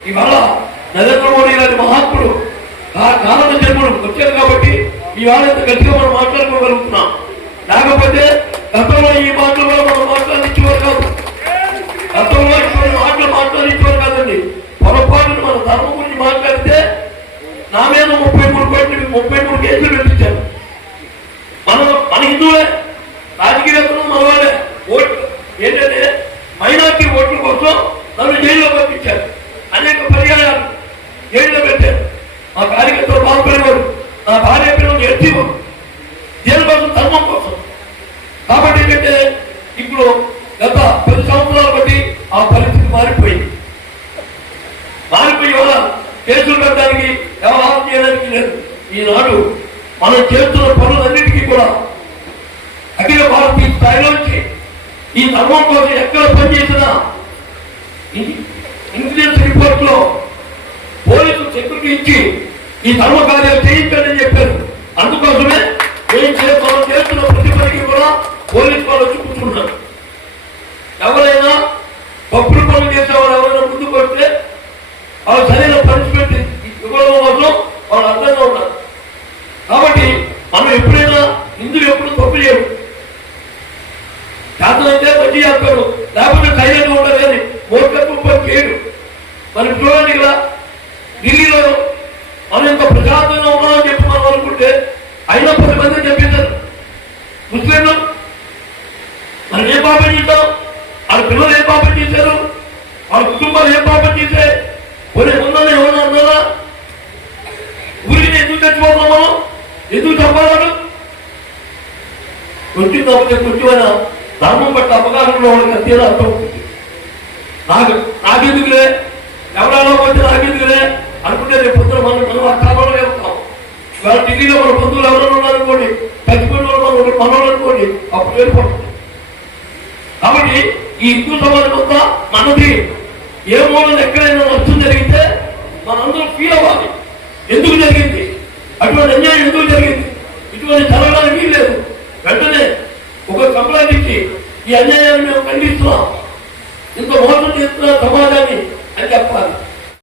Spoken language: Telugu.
ఇవాళ నరేంద్ర మోడీ గారి మహాత్ముడు ఆ కారణ జన్ముడు వచ్చారు కాబట్టి ఇవాళ ఇంత గట్టిగా మనం మాట్లాడుకోగలుగుతున్నాం. లేకపోతే గతంలో ఈ మాటలు కూడా మనం మాట్లాడించేవారు కాదు. గతంలో ఇటువంటి మాటలు మాట్లాడించేవారు కాదండి. పొరపాటును మన ధర్మం గురించి మాట్లాడితే నా మీద ముప్పై మూడు కోట్లు ముప్పై మూడు కేసులు పెట్టించారు మన మన హిందువులే రాజకీయ మన వాళ్ళే. ఓట్లు ఏంటంటే మైనార్టీ ఓట్ల కోసం నన్ను జైల్లో చేయడానికి వ్యవహారం చేయడానికి లేదు. ఈనాడు మనం చేస్తున్న పనులన్నిటికీ కూడా అఖిల భారతీయ స్థాయిలోంచి ఈ ధర్మం కోసం ఎక్కడ పనిచేసినా ఇంటెలిజెన్స్ రిపోర్ట్లో పోలీసులు సెక్యూరిటీ ఇచ్చి ఈ ధర్మ కార్యాలు చేయించండి అని చెప్పారు. అందుకోసమే ఏం చేస్తామో చేస్తున్న ప్రతి పనికి కూడా పోలీసు వాళ్ళు వచ్చి కూర్చుంటారు ఎవరైనా తప్పుడు పనులు చేసేవాళ్ళు ఎవరైనా ముందుకు వస్తే వాళ్ళు సరైన పరిస్థితి ఇవ్వడం కోసం వాళ్ళు అర్థంగా ఉన్నారు కాబట్టి మనం ఎప్పుడైనా హిందువులు ఎప్పుడు తప్పు చేయరు. శాసనైతే మంచి చేస్తాడు లేకపోతే సైలెంట్గా ఉండదు కానీ మూర్ఖత్వం చేయడు మనం చూడండి కదా ఢిల్లీలో మనం ఇంత ఎందుకు చెప్పాలను? కొంచెం తప్పితే కొంచెమైనా ధర్మం పట్ల అవగాహన వాళ్ళకి తీరా అర్థం ఉంటుంది నాకు నాకెందుకులే? ఎవరాలో పోతే నాకెందుకులే? అనుకుంటే రేపు పొద్దున మనం మనం ఆ కాలంలో ఉంటాం ఇవాళ ఢిల్లీలో మన బంధువులు ఎవరైనా ఉన్నారనుకోండి చచ్చిపోయిన వాళ్ళు మనం ఒకరు మనోళ్ళు అనుకోండి అప్పుడు ఏర్పడుతుంది. కాబట్టి ఈ హిందూ సమాజం అంతా మనది. ఏ మూలం ఎక్కడైనా నష్టం జరిగితే మనందరం ఫీల్ అవ్వాలి. అటువంటి అన్యాయం ఎందుకు జరిగింది? ఇటువంటి జరగడానికి వీల్లేదు వెంటనే ఒక కంప్లైంట్ ఇచ్చి ఈ అన్యాయాన్ని మేము ఖండిస్తున్నాం. ఇంత మోసం చేస్తున్న సమాజాన్ని అని చెప్పాలి.